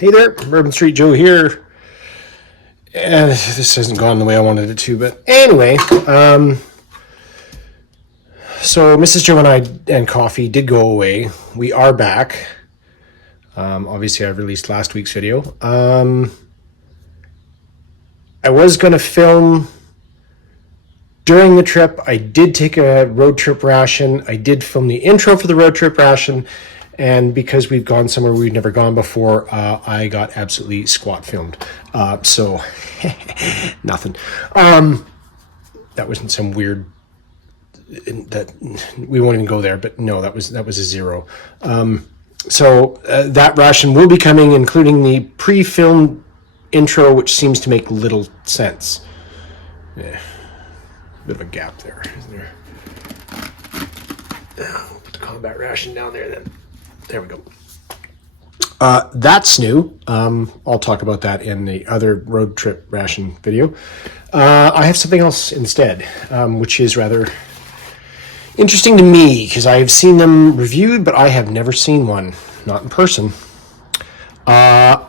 Hey there, Bourbon Street Joe here. This hasn't gone the way I wanted it to, but anyway, so Mrs. Joe and I and coffee did go away. We are back. Obviously, I released last week's video. I was going to film during the trip. I did take a road trip ration. I did film the intro for the road trip ration. And because we've gone somewhere we've never gone before, I got absolutely squat filmed. So nothing. That wasn't some weird. That we won't even go there. But no, that was a zero. So that ration will be coming, including the pre-filmed intro, which seems to make little sense. Yeah, bit of a gap there, isn't there? Put the combat ration down there then. There we go. That's new. I'll talk about that in the other road trip ration video. I have something else instead, which is rather interesting to me because I've seen them reviewed, but I have never seen one, not in person. I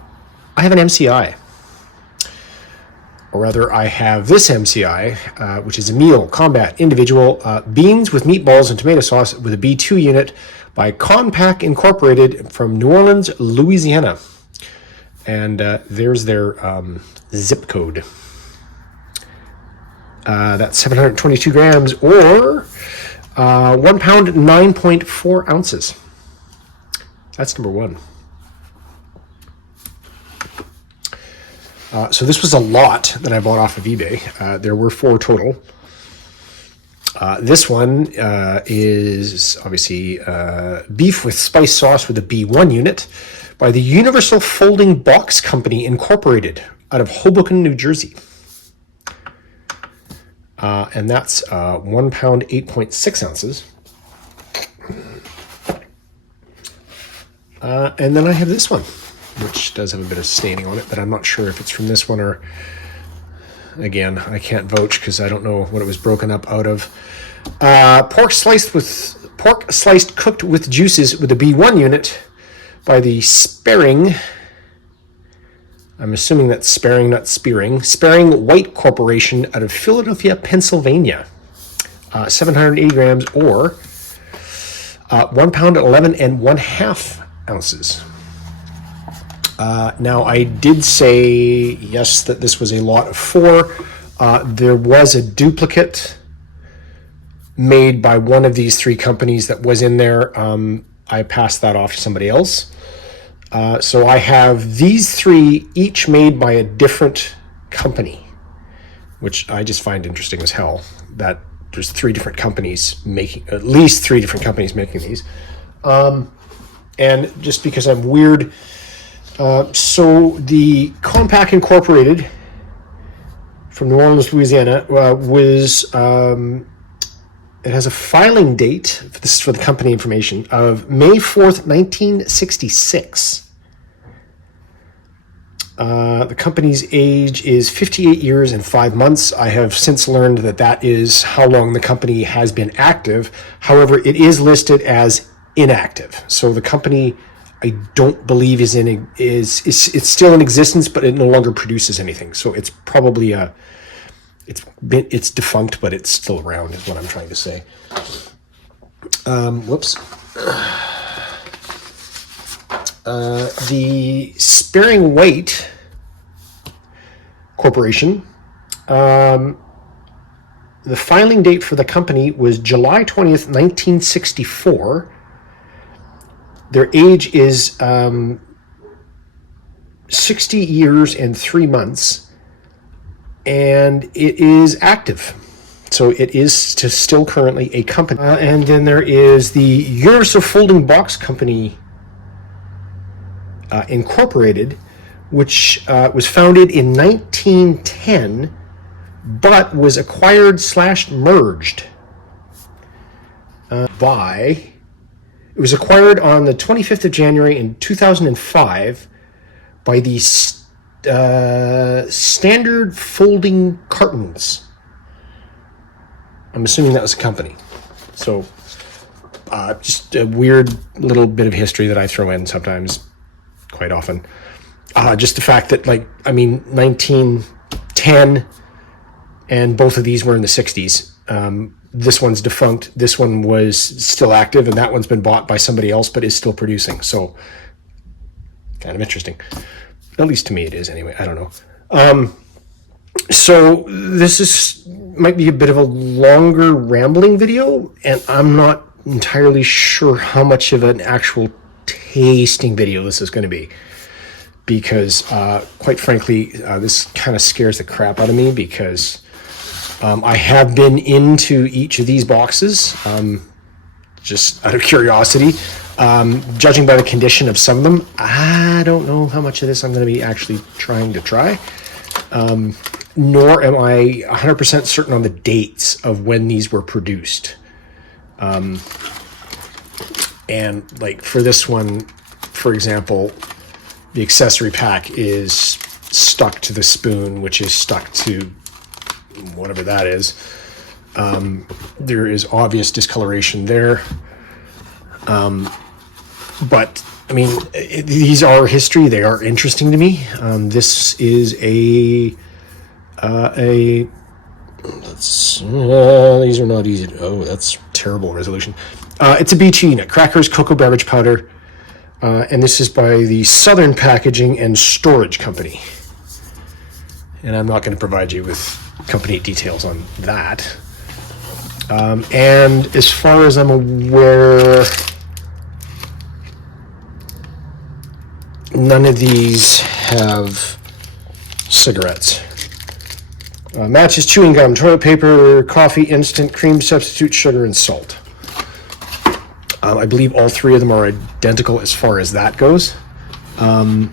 have an MCI. Or rather, I have this MCI, which is a meal combat individual beans with meatballs and tomato sauce with a B2 unit by Compact Incorporated from New Orleans, Louisiana. And there's their zip code. That's 722 grams or 1 pound, 9.4 ounces. That's number one. So this was a lot that I bought off of eBay. There were 4 total. This one is obviously beef with spice sauce with a B1 unit by the Universal Folding Box Company Incorporated out of Hoboken, New Jersey. And that's 1 pound, 8.6 ounces. And then I have this one, which does have a bit of staining on it, but I'm not sure if it's from this one or, again, I can't vouch because I don't know what it was broken up out of. Pork sliced cooked with juices with a B1 unit by the Sparing. I'm assuming that's Sparing, not Spearing. Sparing White Corporation out of Philadelphia, Pennsylvania. 780 grams or 1 pound, 11 and 1/2 ounces. Now, I did say, yes, that this was a lot of 4. There was a duplicate made by one of these 3 companies that was in there. I passed that off to somebody else. So I have these 3 each made by a different company, which I just find interesting as hell, that there's 3 different companies making, at least 3 different companies making these. And just because I'm weird, so the Compact Incorporated from New Orleans, Louisiana, was it has a filing date, this is for the company information, of May 4th, 1966. The company's age is 58 years and 5 months. I have since learned that that is how long the company has been active. However, it is listed as inactive. So the company, I don't believe is it's still in existence, but it no longer produces anything. So it's probably it's defunct, but it's still around, is what I'm trying to say. Whoops. The Sparing White Corporation, the filing date for the company was July 20th, 1964. Their age is 60 years and 3 months. And it is active. So it is still currently a company. And then there is the Universal Folding Box Company Incorporated, which was founded in 1910, but was acquired / merged by... It was acquired on the 25th of January in 2005 by the Standard Folding Cartons. I'm assuming that was a company. So just a weird little bit of history that I throw in sometimes, quite often. Just the fact that, like, I mean, 1910, and both of these were in the 60s. This one's defunct. This one was still active, and that one's been bought by somebody else, but is still producing. So, kind of interesting. At least to me, it is anyway. I don't know. So this might be a bit of a longer rambling video, and I'm not entirely sure how much of an actual tasting video this is going to be, because quite frankly, this kind of scares the crap out of me, because I have been into each of these boxes just out of curiosity. Judging by the condition of some of them, I don't know how much of this I'm going to be actually trying to try. Nor am I 100% certain on the dates of when these were produced. And like for this one, for example, the accessory pack is stuck to the spoon, which is stuck to whatever that is. There is obvious discoloration there. But I mean, these are history. They are interesting to me. This is these are not easy. That's terrible resolution. It's a B2 unit, crackers, cocoa beverage powder, and this is by the Southern Packaging and Storage Company. And I'm not going to provide you with company details on that. And as far as I'm aware, none of these have cigarettes. Matches, chewing gum, toilet paper, coffee, instant, cream substitute, sugar, and salt. I believe all three of them are identical as far as that goes. Like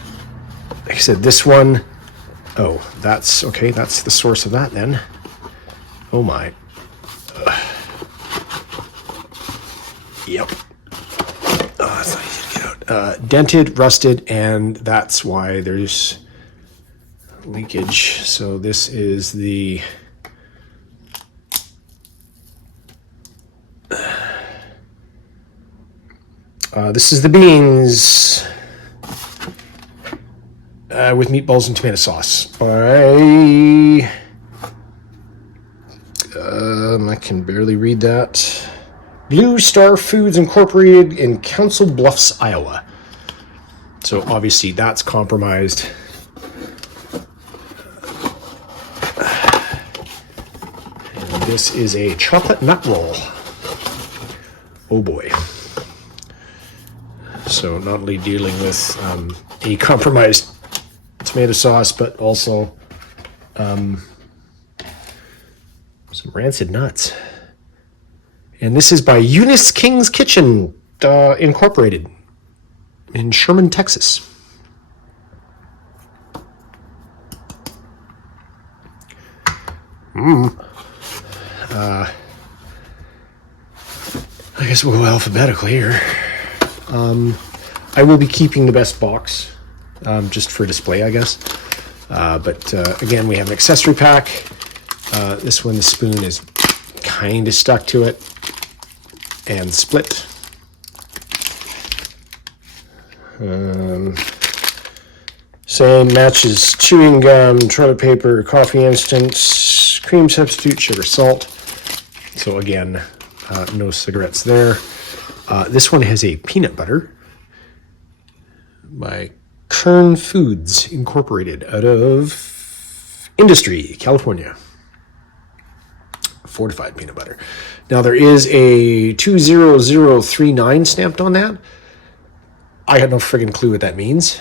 I said, this one, that's okay. That's the source of that then. Oh my. Yep. That's not easy to get out. Dented, rusted, and that's why there's leakage. So this is the beans with meatballs and tomato sauce by I can barely read that. Blue Star Foods Incorporated in Council Bluffs, Iowa. So obviously that's compromised. And this is a chocolate nut roll. Oh boy. So not only dealing with a compromised tomato sauce, but also some rancid nuts. And this is by Eunice King's Kitchen Incorporated in Sherman, Texas. I guess we'll go alphabetically here. I will be keeping the best box, just for display, I guess. But again, we have an accessory pack. This one, the spoon is kind of stuck to it and split. Same matches chewing gum, toilet paper, coffee instant, cream substitute, sugar, salt. So again, no cigarettes there. This one has a peanut butter by Kern Foods Incorporated out of Industry, California. Fortified peanut butter. Now there is a 20039 stamped on that. I got no friggin' clue what that means.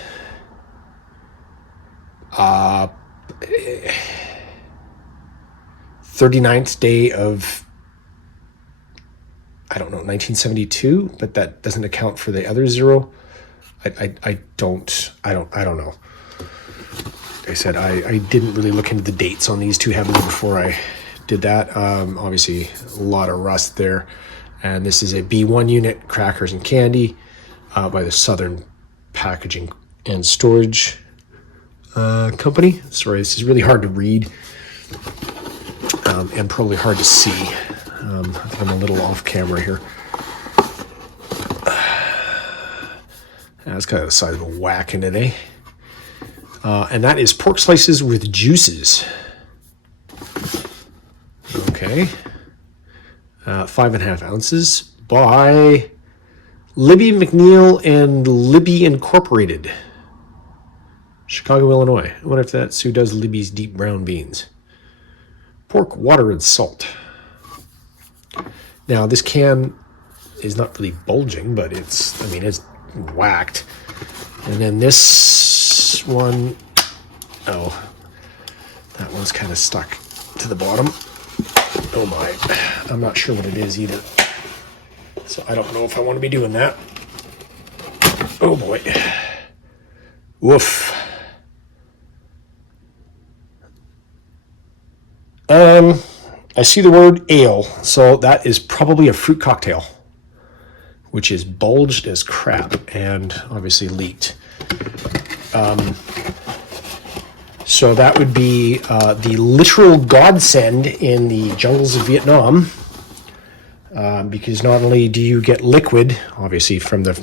39th day of, I don't know, 1972, but that doesn't account for the other zero. I don't know. Like I said, I didn't really look into the dates on these too heavily before I did that. Obviously, a lot of rust there. And this is a B1 unit, crackers and candy, by the Southern Packaging and Storage Company. Sorry, this is really hard to read and probably hard to see. I think I'm a little off camera here. That's kind of the size of a whack in it, eh? And that is pork slices with juices. Okay. 5.5 ounces by Libby McNeil and Libby Incorporated, Chicago, Illinois. I wonder if that's who does Libby's deep brown beans. Pork, water, and salt. Now, this can is not really bulging, but it's whacked. And then this one, oh, that one's kind of stuck to the bottom. Oh my, I'm not sure what it is either. So I don't know if I want to be doing that. Oh boy. Woof. I see the word ale, so that is probably a fruit cocktail, which is bulged as crap and obviously leaked. So that would be the literal godsend in the jungles of Vietnam, because not only do you get liquid, obviously from the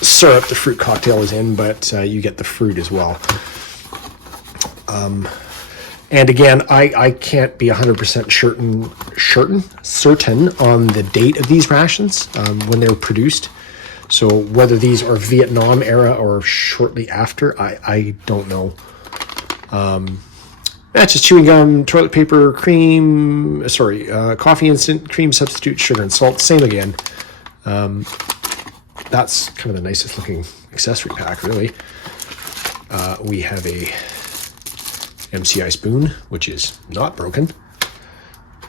syrup the fruit cocktail is in, but you get the fruit as well. And again, I can't be 100% certain on the date of these rations when they were produced. So whether these are Vietnam era or shortly after, I don't know. Matches chewing gum, toilet paper, cream, coffee instant, cream substitute, sugar and salt. Same again. That's kind of the nicest looking accessory pack, really. We have a MCI spoon, which is not broken.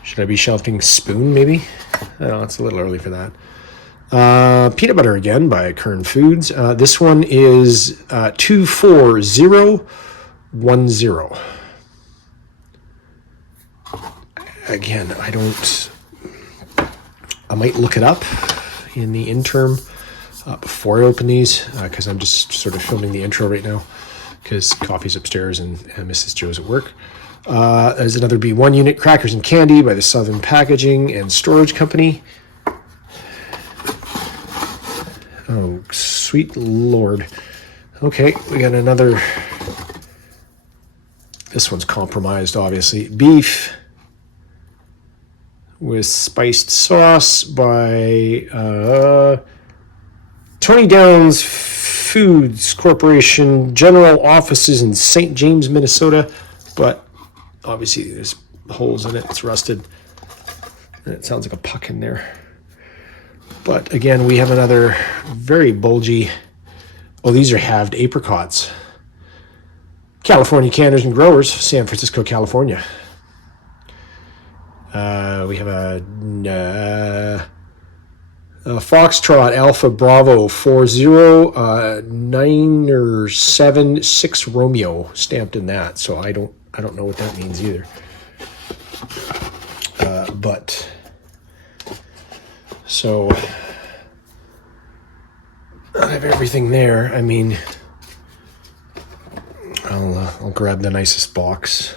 Should I be shouting spoon, maybe? No, it's a little early for that. Peanut butter again by Kern Foods. This one is 24010. Again, I might look it up in the interim before I open these, because I'm just sort of filming the intro right now because coffee's upstairs and Mrs. Joe's at work. There's another B1 unit, crackers and candy by the Southern Packaging and Storage Company. Oh, sweet Lord. Okay, we got another. This one's compromised, obviously. Beef with spiced sauce by Tony Downs Foods Corporation, general offices in St. James, Minnesota. But obviously there's holes in it. It's rusted. And it sounds like a puck in there. But again, we have another very bulgy. Oh, these are halved apricots. California Canners and Growers, San Francisco, California. We have a Foxtrot Alpha Bravo 40976 Romeo stamped in that. So I don't know what that means either. But so I have everything there. I mean, I'll grab the nicest box.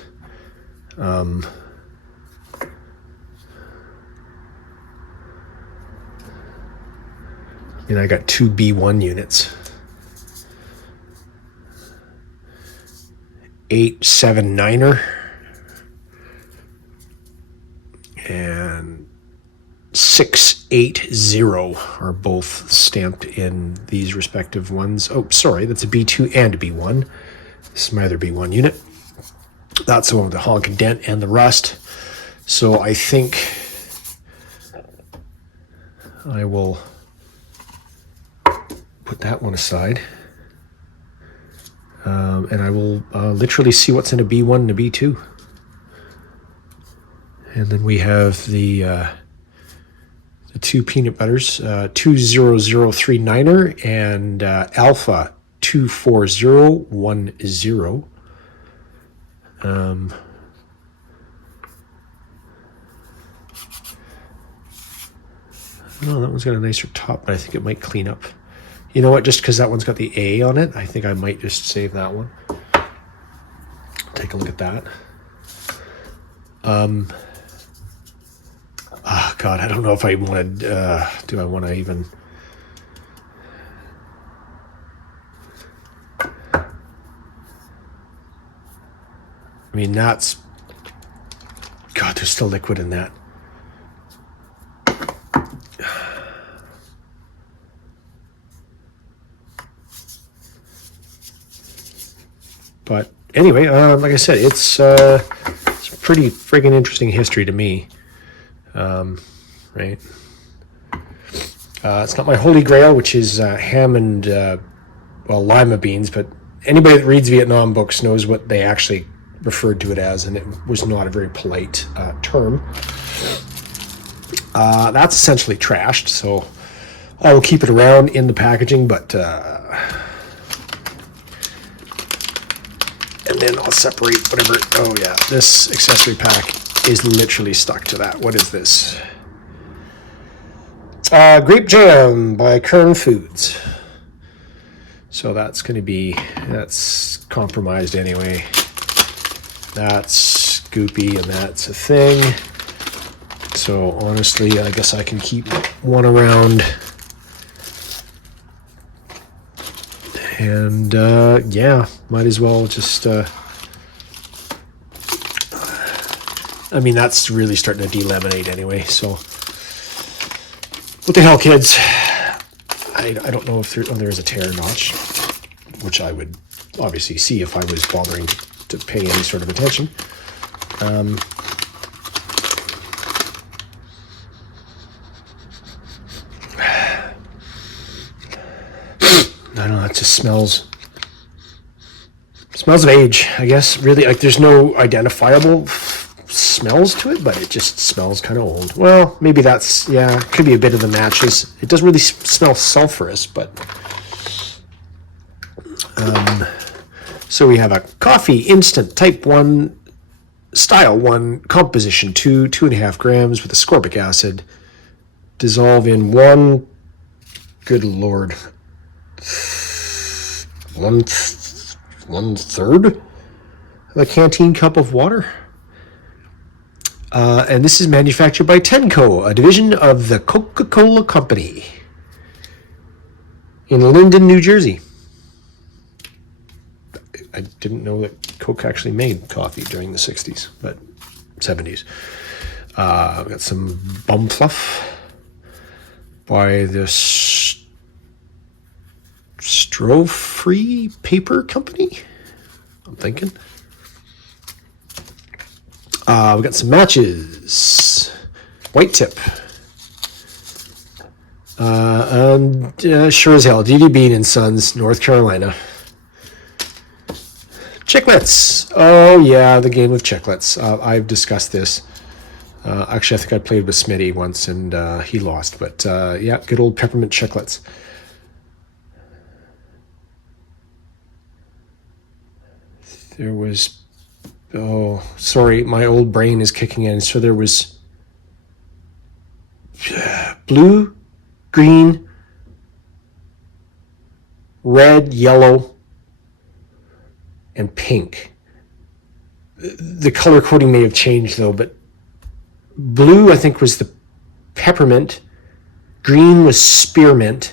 I got 2 B1 units. 879er and 680 are both stamped in these respective ones. Oh, sorry, that's a B2 and a B1. This is my other B1 unit. That's the one with the honk and dent and the rust. So I think I will put that one aside. And I will literally see what's in a B1 and a B2. And then we have the 2 peanut butters, 20039er and Alpha 24010. Oh, that one's got a nicer top, but I think it might clean up. You know what? Just because that one's got the A on it, I think I might just save that one. Take a look at that. God, I don't know if I want to. Do I want to even? mean, that's... God, there's still liquid in that. But anyway, like I said, it's a pretty friggin' interesting history to me. Right? It's not my holy grail, which is ham and, lima beans, but anybody that reads Vietnam books knows what they actually referred to it as, and it was not a very polite term. That's essentially trashed, so I will keep it around in the packaging, but and then I'll separate whatever. Oh yeah, this accessory pack is literally stuck to that. What is this? Grape Jam by Kern Foods. So that's going to be, that's compromised anyway. That's Scoopy, and that's a thing. So honestly, I guess I can keep one around. And yeah, might as well just... I mean, that's really starting to delaminate anyway, so... What the hell, kids? I don't know if there is a tear notch, which I would obviously see if I was bothering to pay any sort of attention. I don't know, it just smells of age, I guess. Really, like, there's no identifiable smells to it, but it just smells kind of old. Well, maybe that's, yeah, could be a bit of the matches. It doesn't really smell sulfurous, but so we have a coffee instant type 1 style 1 composition 2.5 grams with ascorbic acid, dissolve in good lord, one third of a canteen cup of water. And this is manufactured by Tenco, a division of the Coca-Cola Company in Linden, New Jersey. I didn't know that Coke actually made coffee during the 60s, but 70s. We've got some Bum Fluff by this Stro-Free Paper Company, I'm thinking. We've got some matches. White tip. And sure as hell, D.D. Bean and Sons, North Carolina. Chiclets. Oh, yeah, the game of Chiclets. I've discussed this. Actually, I think I played with Smitty once, and he lost. But, yeah, good old peppermint Chiclets. There was... Oh, sorry, my old brain is kicking in. So there was blue, green, red, yellow, and pink. The color coding may have changed, though, but blue, I think, was the peppermint. Green was spearmint.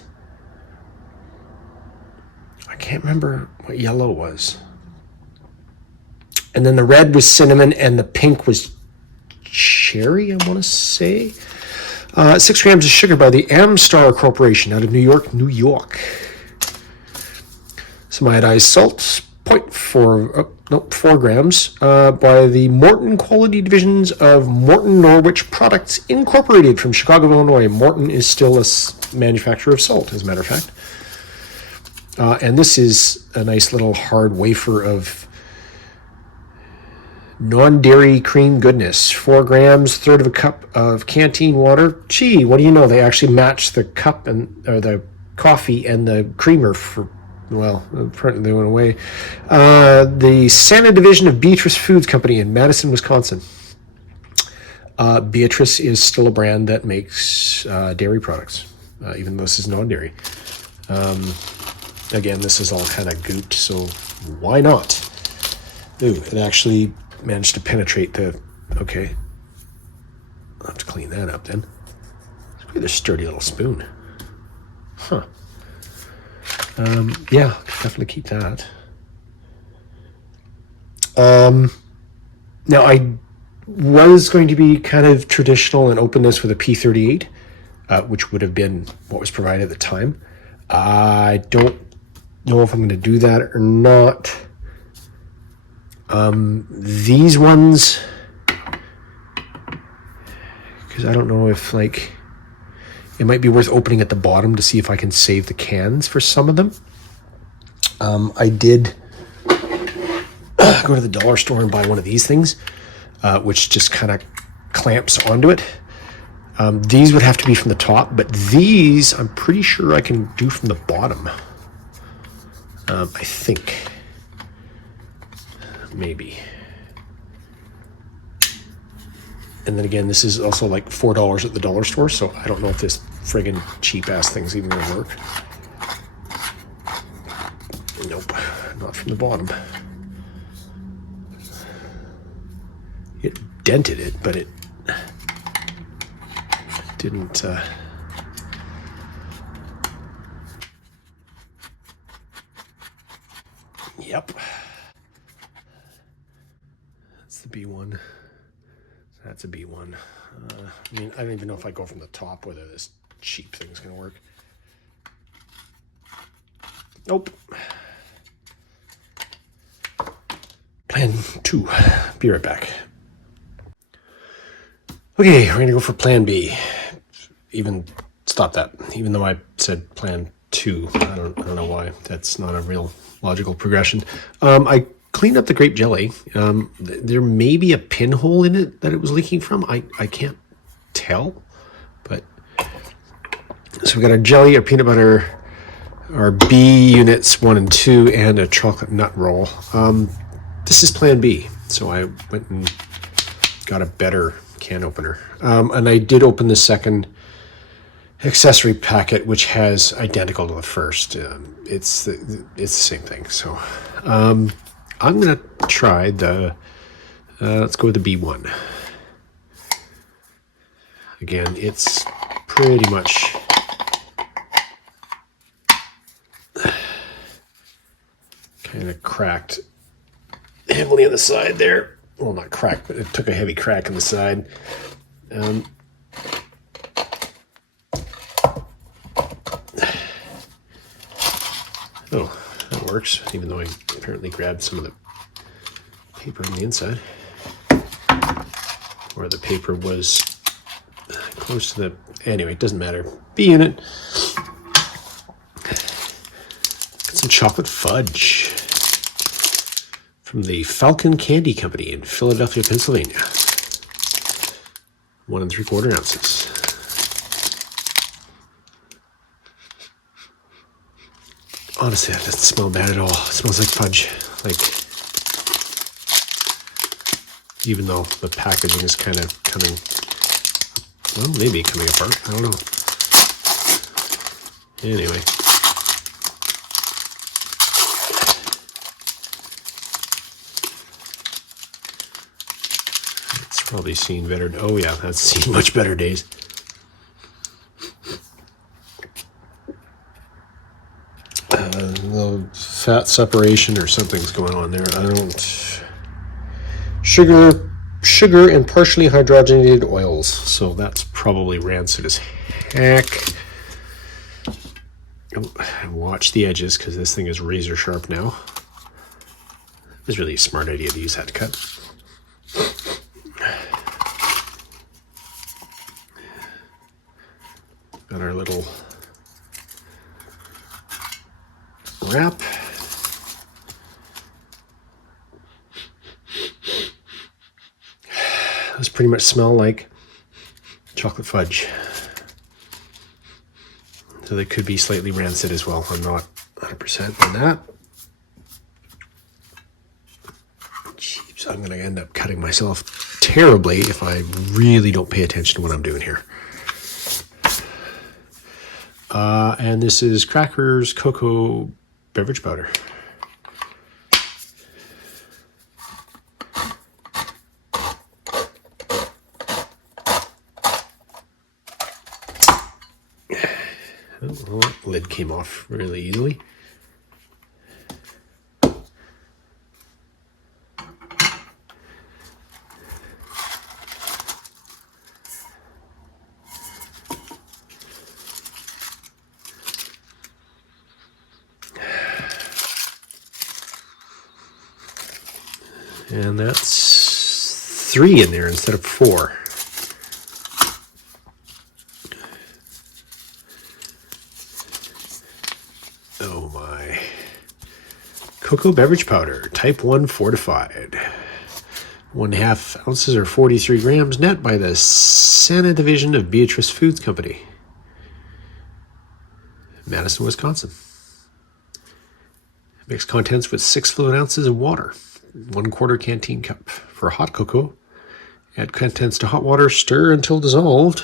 I can't remember what yellow was. And then the red was cinnamon, and the pink was cherry, I want to say. 6 grams of sugar by the Amstar Corporation out of New York, New York. Some iodized salt, 4 grams, by the Morton Quality Divisions of Morton Norwich Products Incorporated from Chicago, Illinois. Morton is still a manufacturer of salt, as a matter of fact. And this is a nice little hard wafer of non-dairy cream goodness. 4 grams, third of a cup of canteen water. Gee, what do you know? They actually match the cup or the coffee and the creamer for, well, apparently they went away. The Santa Division of Beatrice Foods Company in Madison, Wisconsin. Beatrice is still a brand that makes dairy products, even though this is non-dairy. Again, this is all kind of gooped, so why not? Ooh, it actually managed to penetrate the... Okay. I'll have to clean that up then. It's quite a sturdy little spoon. Huh. Yeah, definitely keep that. Now, I was going to be kind of traditional and open this with a P38, which would have been what was provided at the time. I don't know if I'm going to do that or not. These ones, because I don't know if, like, it might be worth opening at the bottom to see if I can save the cans for some of them. I did go to the dollar store and buy one of these things, which just kind of clamps onto it. These would have to be from the top, but these I'm pretty sure I can do from the bottom. I think. Maybe. And then again, this is also like $4 at the dollar store, so I don't know if this friggin' cheap-ass thing's even gonna work. Nope, not from the bottom. It dented it, but it didn't... Yep. That's the B1. That's a B1. I mean, I don't even know if I go from the top whether this cheap thing's gonna work. Nope. Plan 2. Be right back. Okay, we're gonna go for plan B. Stop that. Even though I said plan 2, I don't know why. That's not a real logical progression. I cleaned up the grape jelly. There may be a pinhole in it that it was leaking from. I can't tell, but so we got our jelly, our peanut butter, our B units 1 and 2, and a chocolate nut roll. This is plan B. So I went and got a better can opener. And I did open the second accessory packet, which has identical to the first. It's the same thing. So I'm going to try the, let's go with the B1. Again, it's pretty much kind of cracked heavily on the side there. Well, not cracked, but it took a heavy crack in the side. Oh, that works, even though I apparently grabbed some of the paper on the inside. Or the paper was close to the... Anyway, it doesn't matter. B unit. Got some chocolate fudge from the Falcon Candy Company in Philadelphia, Pennsylvania. 1 3/4 ounces. Honestly, that doesn't smell bad at all. It smells like fudge. Like, even though the packaging is kind of coming, well, maybe coming apart. I don't know. Anyway. It's probably seen better. Oh yeah, that's seen much better days. The fat separation or something's going on there. I don't... Sugar and partially hydrogenated oils. So that's probably rancid as heck. Oh, watch the edges because this thing is razor sharp now. It was really a smart idea to use that cut. Got our little wrap. Those pretty much smell like chocolate fudge. So they could be slightly rancid as well. I'm not 100% on that. Jeez, I'm going to end up cutting myself terribly if I really don't pay attention to what I'm doing here. And this is Crackers Cocoa Beverage Powder. Oh, that lid came off really easily. And that's 3 in there instead of 4. Oh my. Cocoa beverage powder, type 1 fortified. 1/2 ounces or 43 grams net by the Santa Division of Beatrice Foods Company, Madison, Wisconsin. Mix contents with 6 fluid ounces of water, 1/4 canteen cup. For hot cocoa, add contents to hot water, stir until dissolved.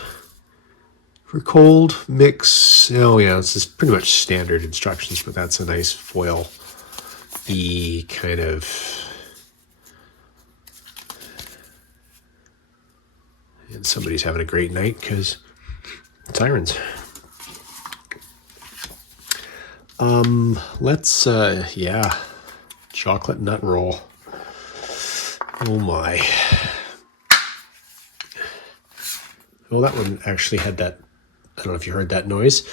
For cold, mix. Oh yeah, this is pretty much standard instructions, but that's a nice foil-y kind of. And somebody's having a great night because sirens. Let's, yeah, chocolate nut roll. Oh my. Well, that one actually had that, I don't know if you heard that noise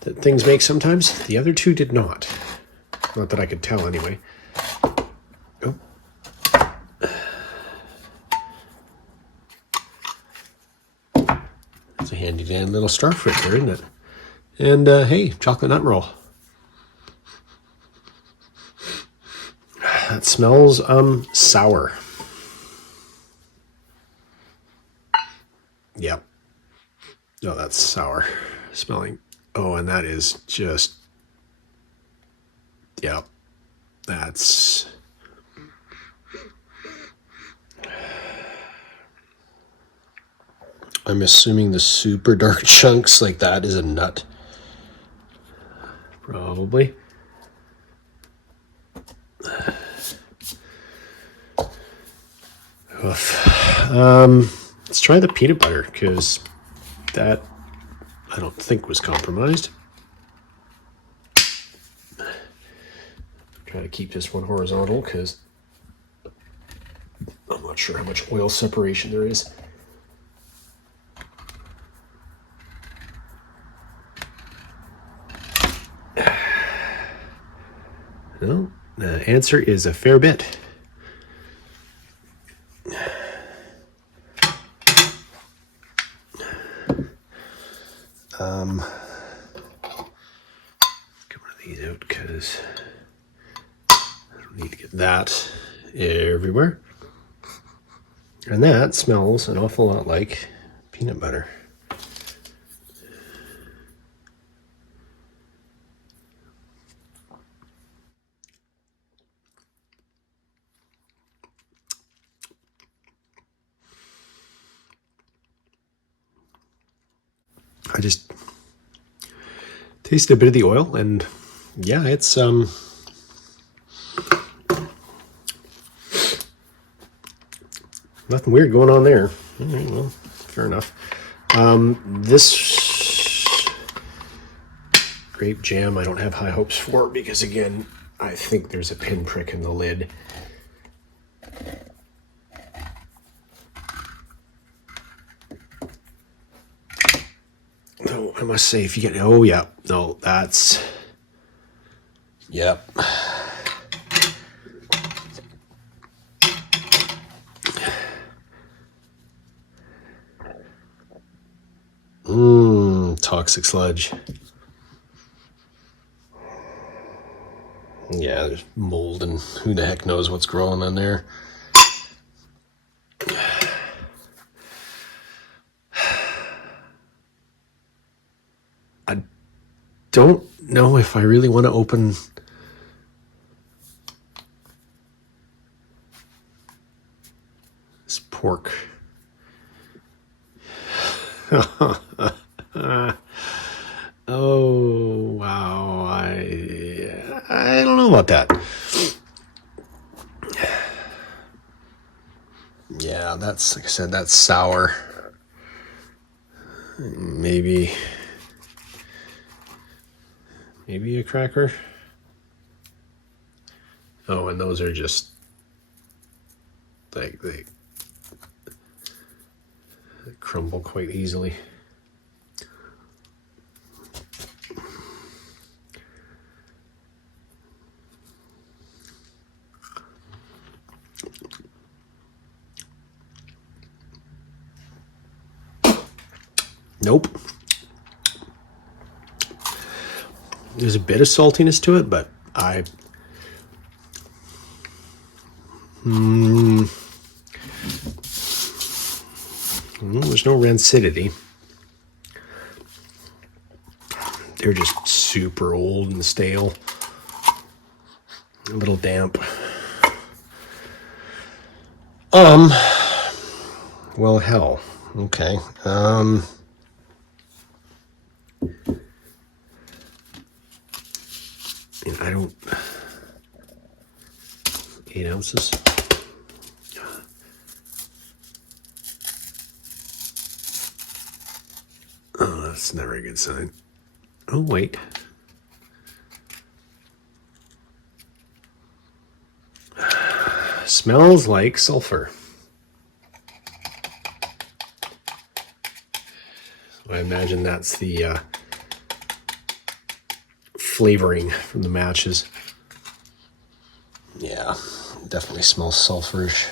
that things make sometimes. The other two did not. Not that I could tell anyway. Oh. It's a handy dandy little star fruit there, isn't it? And hey, chocolate nut roll. That smells sour. Yep. No, that's sour smelling. Oh, and that is just, yep. That's, I'm assuming the super dark chunks like that is a nut. Probably. Let's try the peanut butter, because that I don't think was compromised. Try to keep this one horizontal because I'm not sure how much oil separation there is. No, the answer is a fair bit. Get one of these out because I don't need to get that everywhere. And that smells an awful lot like peanut butter. I just tasted a bit of the oil, and yeah, it's nothing weird going on there. All right, well, fair enough. This grape jam I don't have high hopes for because, again, I think there's a pinprick in the lid. Though I must say, if you get, oh yeah, no, that's, yep. Toxic sludge. Yeah, there's mold and who the heck knows what's growing on there. I don't know if I really want to open this pork. Oh, wow. I don't know about that. Yeah, that's, like I said, that's sour. Maybe a cracker. Oh, and those are just like they crumble quite easily. Nope. There's a bit of saltiness to it, but there's no rancidity. They're just super old and stale. A little damp. Well, hell. Okay. I don't... 8 ounces. Oh, that's never a good sign. Oh, wait. Smells like sulfur. I imagine that's the flavoring from the matches. Yeah, definitely smells sulfurish.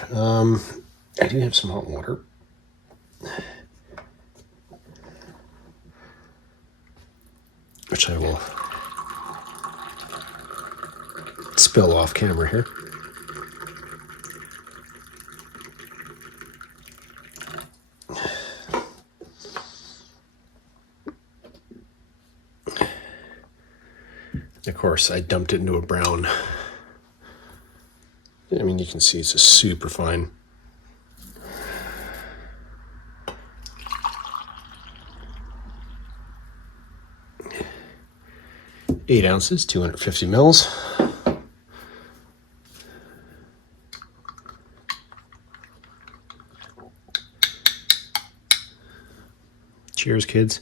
I do have some hot water. Which I will spill off camera here. Of course, I dumped it into a brown. I mean, you can see it's a super fine. Eight ounces, 250 mils. Cheers, kids.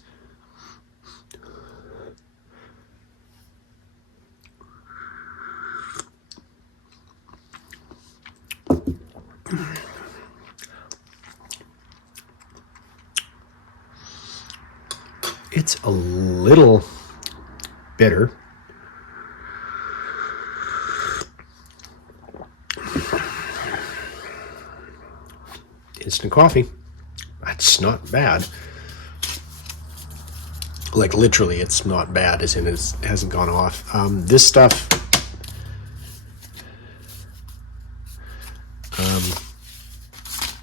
It's a little bitter. Instant coffee. That's not bad. Like literally, it's not bad, as in it hasn't gone off. This stuff,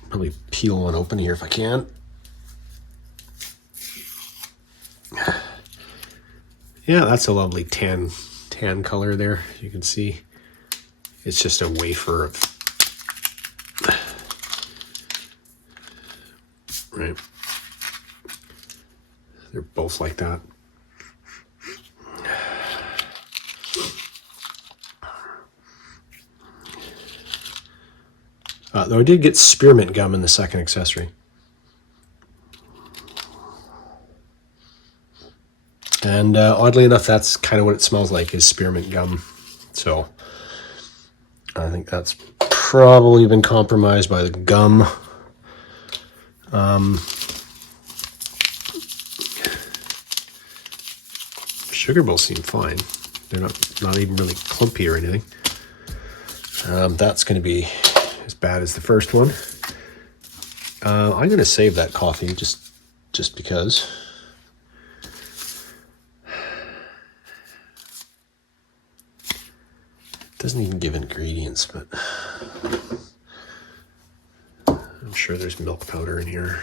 probably peel one open here if I can. Yeah, that's a lovely tan color there. You can see it's just a wafer of, right? They're both like that. Though I did get spearmint gum in the second accessory. And oddly enough, that's kind of what it smells like, is spearmint gum. So I think that's probably been compromised by the gum. Sugar bowls seem fine. They're not even really clumpy or anything. That's going to be as bad as the first one. I'm going to save that coffee just because. Doesn't even give ingredients, but I'm sure there's milk powder in here.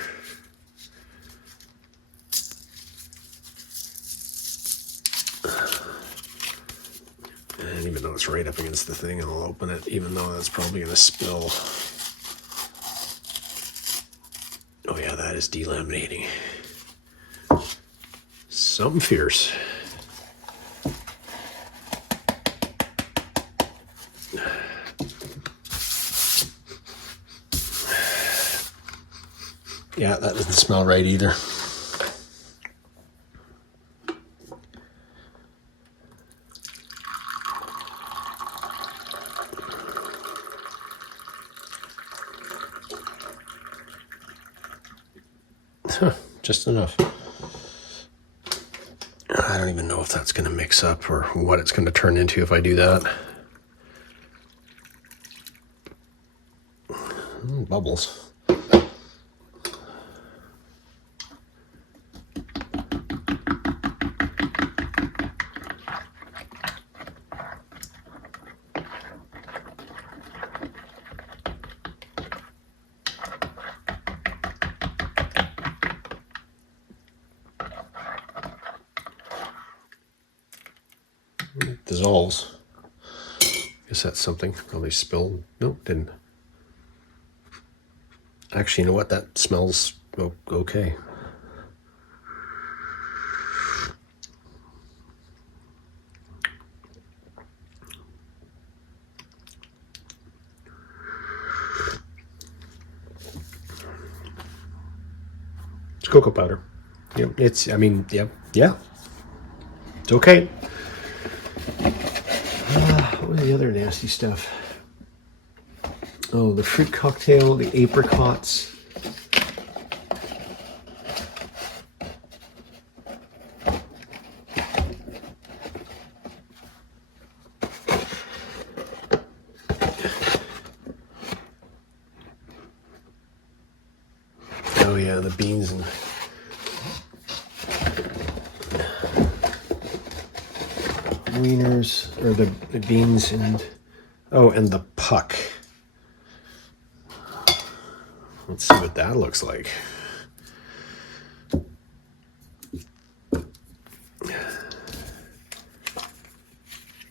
And even though it's right up against the thing, I'll open it, even though that's probably going to spill. Oh yeah, that is delaminating. Something fierce. Yeah, that doesn't smell right either. Just enough. I don't even know if that's going to mix up or what it's going to turn into if I do that. Bubbles. It dissolves. Guess that's something. Probably spilled. Nope, didn't. Actually, you know what? That smells okay. It's cocoa powder. Yep. It's, I mean, yep. Yeah. It's okay. What was the other nasty stuff? Oh, the fruit cocktail, the apricots. Oh yeah, the beans and wieners, or the beans and, oh, and the puck. Let's see what that looks like.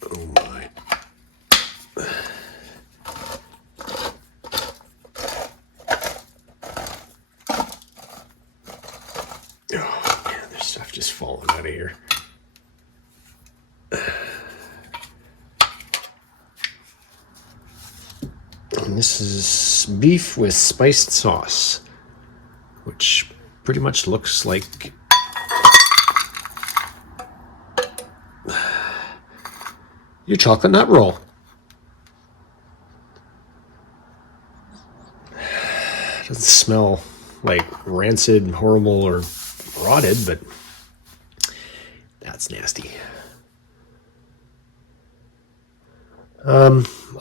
Oh my. Oh man, there's stuff just falling out of here. And this is beef with spiced sauce, which pretty much looks like your chocolate nut roll. Doesn't smell like rancid, horrible, or rotted, but that's nasty.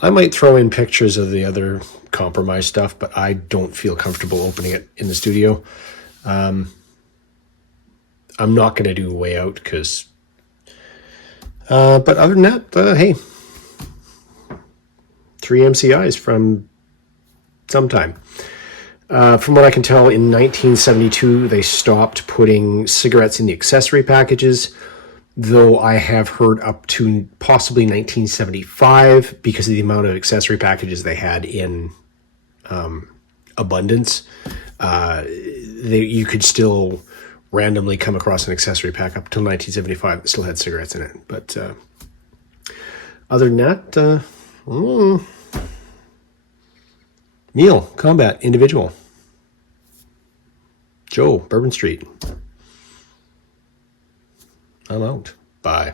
I might throw in pictures of the other compromised stuff, but I don't feel comfortable opening it in the studio. I'm not going to do way out because, but other than that, hey, 3 MCIs from sometime. From what I can tell, in 1972, they stopped putting cigarettes in the accessory packages, though I have heard up to possibly 1975 because of the amount of accessory packages they had in abundance. You could still randomly come across an accessory pack up till 1975 that still had cigarettes in it. But other than that, Neil, Combat, Individual. Joe, Bourbon Street. I'm out. Bye.